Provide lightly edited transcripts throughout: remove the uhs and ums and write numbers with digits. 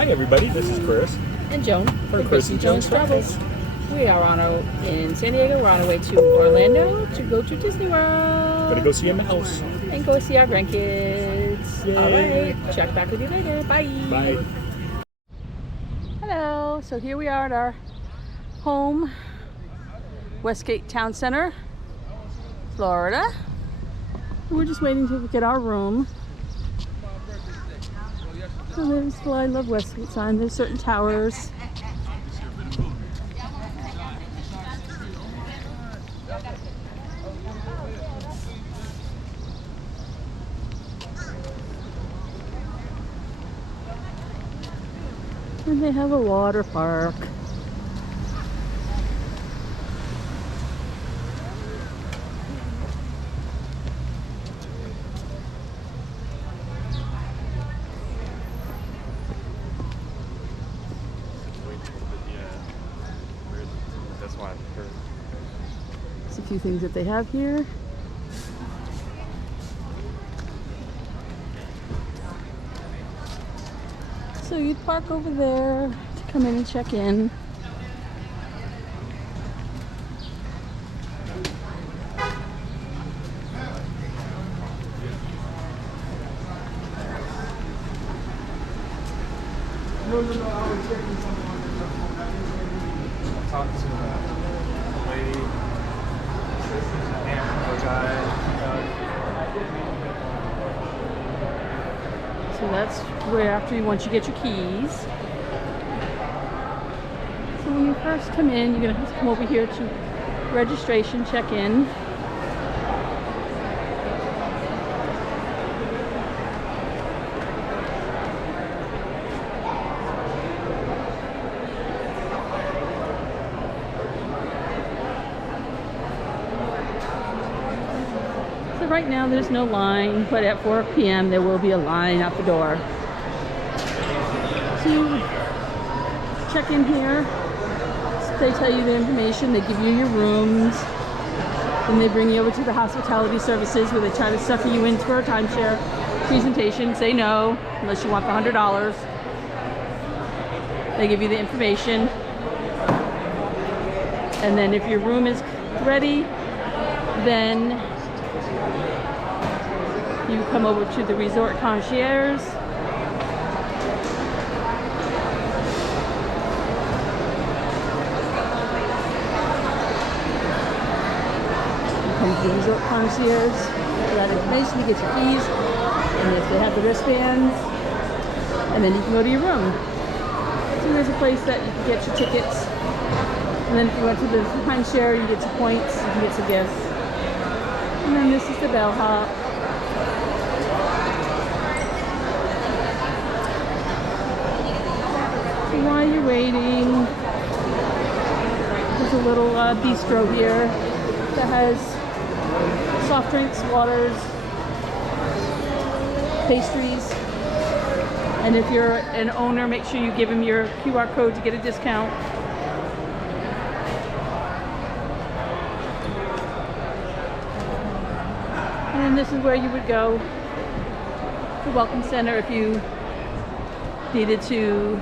Hi everybody, this is Chris. And Joan For Chris and Joan's Travels. We are in San Diego. We're on our way to Orlando to go to Disney World. Gonna go see a mouse. And go see our grandkids. Yay. All right, check back with you later. Bye. Bye. Hello. So here we are at our home, Westgate Town Center, Florida. We're just waiting to get our room. So there's the I Love Westgate sign. There's certain towers. And they have a water park. That's why I've heard. There's a few things that they have here. So you'd park over there to come in and check in. Talked to a lady, a guy. So that's where once you get your keys. So when you first come in, you're gonna have to come over here to registration, check in. So right now there's no line, but at 4 p.m. there will be a line out the door. So you check in here, they tell you the information, they give you your rooms, then they bring you over to the hospitality services where they try to sucker you in for a timeshare presentation. Say no, unless you want the $100. They give you the information. And then if your room is ready, then you come over to the resort concierge. Come to the resort concierge for that information. You get your keys, and if they have the wristbands, and then you can go to your room. So there's a place that you can get your tickets, and then if you went to the timeshare, you get some points, you can get some gifts. And then this is the bellhop. So while you're waiting, there's a little bistro here that has soft drinks, waters, pastries, and if you're an owner, make sure you give them your QR code to get a discount. And this is where you would go, the Welcome Center, if you needed to.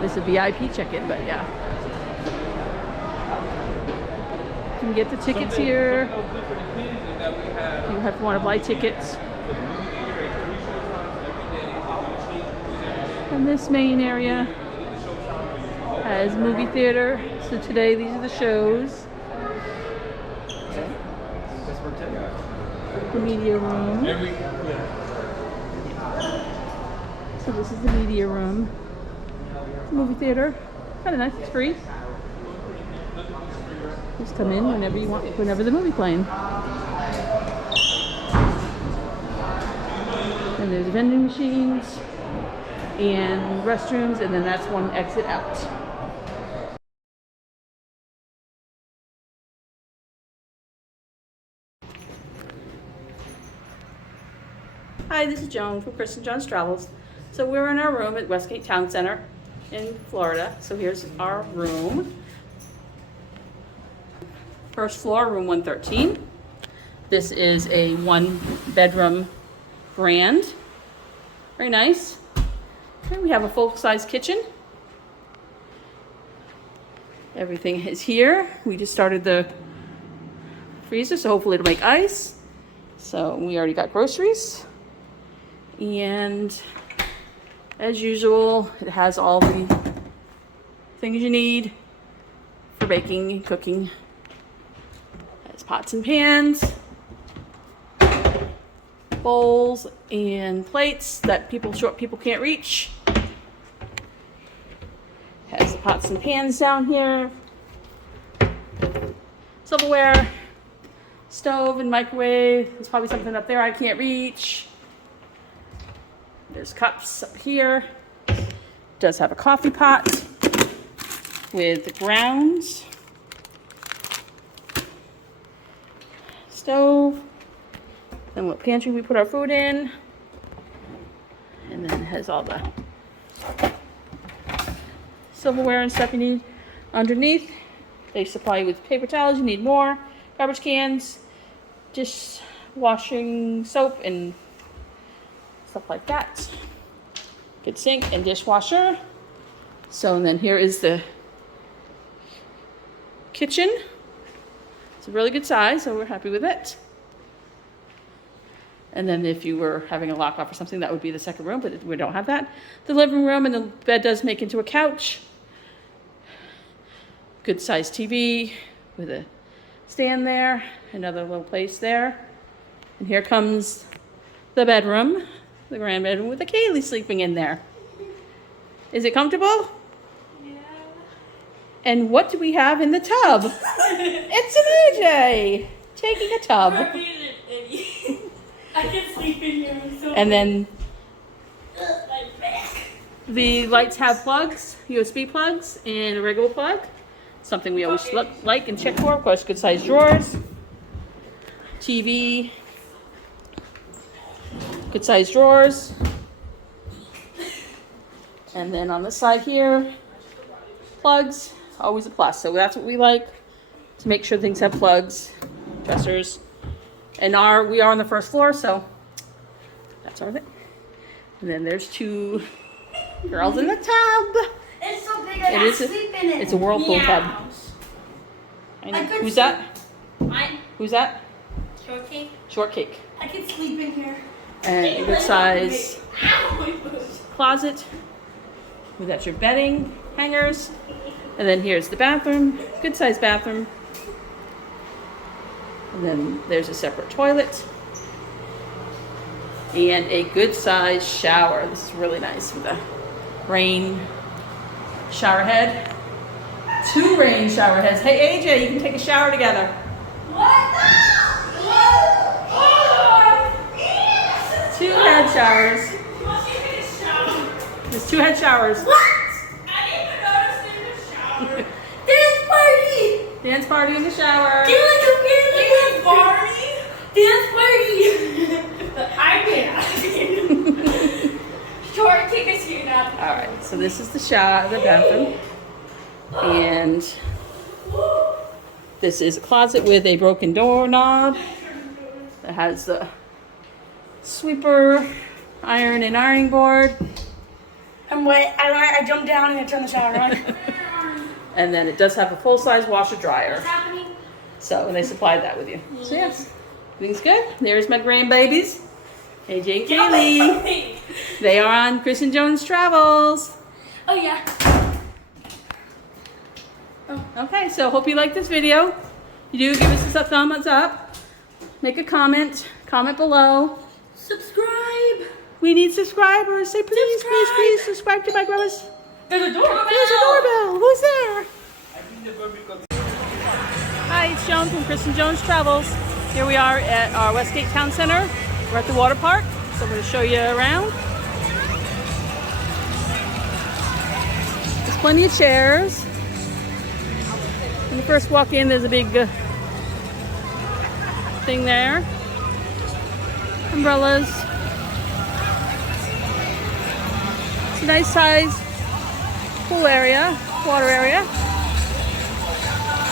This is a VIP check-in, but yeah. You can get the tickets here. You have to want to buy tickets. And this main area has movie theater. So today these are the shows. The media room. So this is the media room. Movie theater. Kind of nice. It's free. Just come in whenever you want, whenever the movie's playing. And there's vending machines and restrooms, and then that's one exit out. Hi, this is Joan from Chris and Joan's Travels. So we're in our room at Westgate Town Center in Florida. So here's our room. First floor, room 113. This is a 1-bedroom grand. Very nice. Okay, we have a full-size kitchen. Everything is here. We just started the freezer, so hopefully it'll make ice. So we already got groceries. And as usual, it has all the things you need for baking and cooking. It has pots and pans, bowls and plates that short people can't reach. Has the pots and pans down here, silverware, stove and microwave. There's probably something up there I can't reach. There's cups up here. It does have a coffee pot with the grounds. Stove. Then what pantry we put our food in. And then it has all the silverware and stuff you need underneath. They supply you with paper towels, you need more, garbage cans, dish washing soap and stuff like that. Good sink and dishwasher. So and then here is the kitchen. It's a really good size, so we're happy with it. And then if you were having a lock off or something, that would be the second room, but we don't have that. The living room and the bed does make into a couch. Good sized TV with a stand there, another little place there. And here comes the bedroom, the grand bedroom with the Kaylee sleeping in there. Is it comfortable? Yeah. And what do we have in the tub? It's an AJ taking a tub. I can sleep in here. So And then my back. the lights have plugs, USB plugs, and a regular plug. Something we always like and check for. Of course, good sized drawers. TV. Good sized drawers. And then on the side here, plugs. Always a plus. So that's what we like, to make sure things have plugs, dressers. And we are on the first floor, so that's our thing. And then there's two girls in the tub. It's so big I can sleep in it. It's a whirlpool tub. I could Who's that? Mine. Who's that? Short cake. Shortcake. I can sleep in here. And a good size Ow, my foot. closet. We got your bedding hangers. And then here's the bathroom. Good size bathroom. And then there's a separate toilet. And a good size shower. This is really nice with a rain shower head. 2 rain shower heads. Hey AJ, you can take a shower together. What? 2 head showers. There's 2 head showers. What? I didn't even notice there was a shower. Dance party! Dance party in the shower. Get like a dance party! Dance party! I can't. Short cake is here now. Alright, so this is the shower, the bathroom. And this is a closet with a broken doorknob that has the sweeper, iron and ironing board. I'm wet. I jumped down and I turned the shower on. And then it does have a full-size washer dryer. What's happening? So, and they supplied that with you. So yes, everything's good. There's my grandbabies, AJ and Kaylee. They are on Chris and Jones Travels. Oh yeah. Okay, so hope you like this video. You do, give us a thumbs up. Make a comment below. Subscribe. We need subscribers. Say please, please, please subscribe to my brothers. There's a doorbell. There's a doorbell. Who's there? Hi, it's Joan from Chris and Jones Travels. Here we are at our Westgate Town Center. We're at the water park, so I'm going to show you around. There's plenty of chairs. When you first walk in, there's a big thing there. Umbrellas. It's a nice size pool area, water area.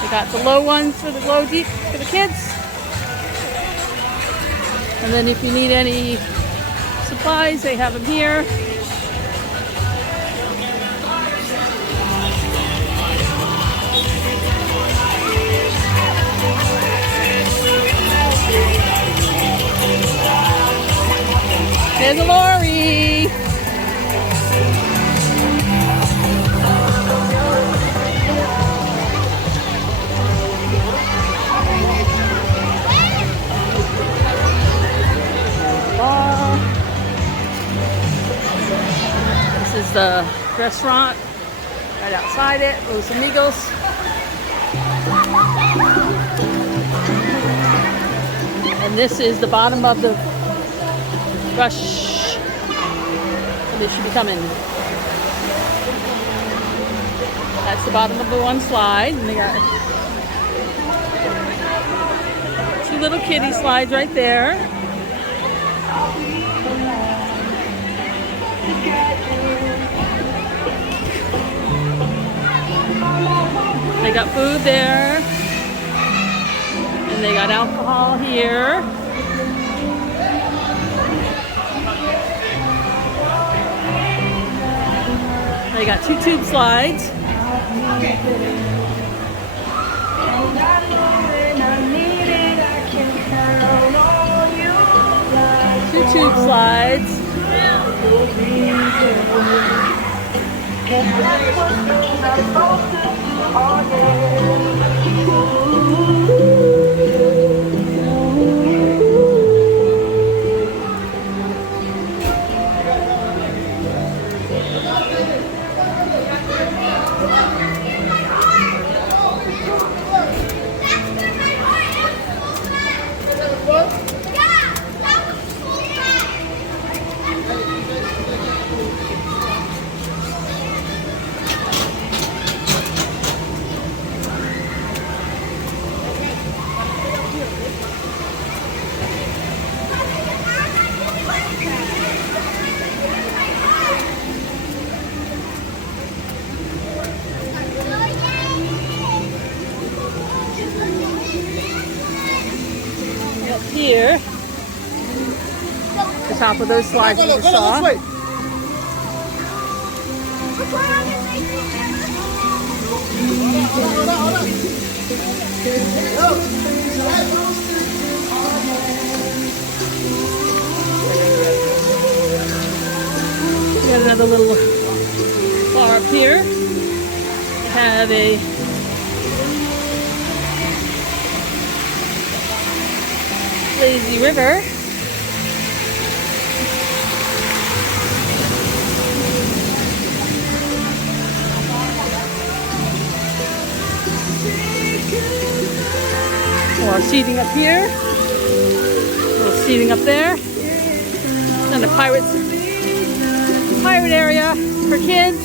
We got the low ones for the low deep for the kids. And then if you need any supplies, they have them here. There's a lorry. This is the restaurant right outside it, Los Amigos. And this is the bottom of the rush. So they should be coming. That's the bottom of the one slide. And they got 2 little kiddie slides right there. They got food there. And they got alcohol here. They got 2 tube slides. 2 tube slides. Here, the top of those slides you just saw. We got another little bar up here. We have a lazy river. More seating up here. A little seating up there. Then a pirate area for kids.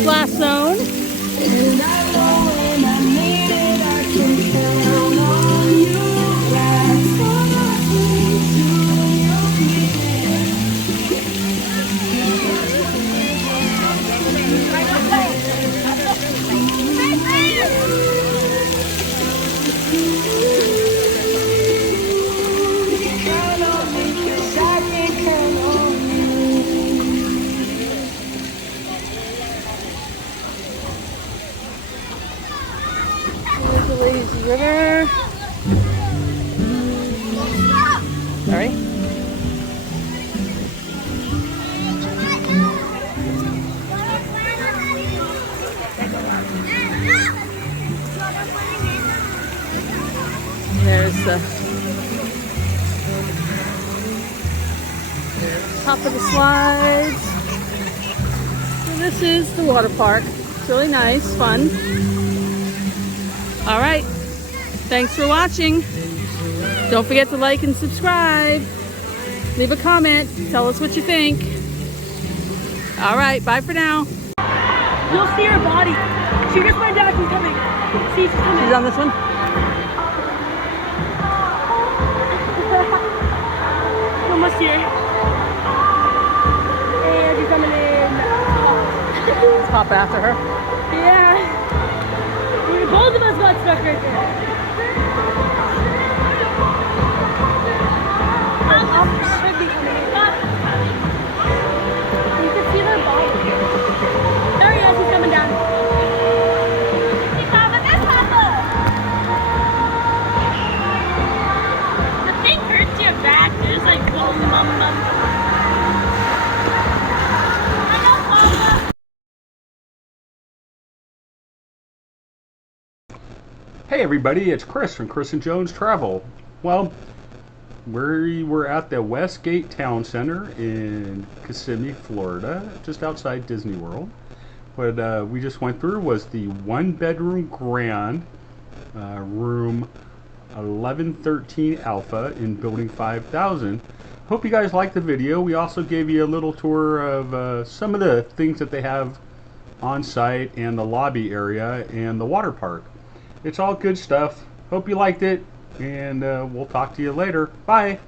Splash zone. Lazy river. Sorry. There's the top of the slides. So this is the water park. It's really nice, fun. All right, thanks for watching. Don't forget to like and subscribe. Leave a comment, tell us what you think. All right, bye for now. You'll see her body. She just went down. She's coming. See, she's coming. She's on this one? Almost here. And she's coming in. Let's pop after her. Yeah. Both of us got stuck right there. Should be coming in. You can see their body. There he is. He's coming down. He's coming this Papa. The thing hurts your back. There's like little Hey everybody, it's Chris from Chris and Jones Travel. Well, we were at the Westgate Town Center in Kissimmee, Florida, just outside Disney World. What we just went through was the 1-bedroom grand, room 1113 Alpha in Building 5000. Hope you guys liked the video. We also gave you a little tour of some of the things that they have on site and the lobby area and the water park. It's all good stuff. Hope you liked it, and we'll talk to you later. Bye.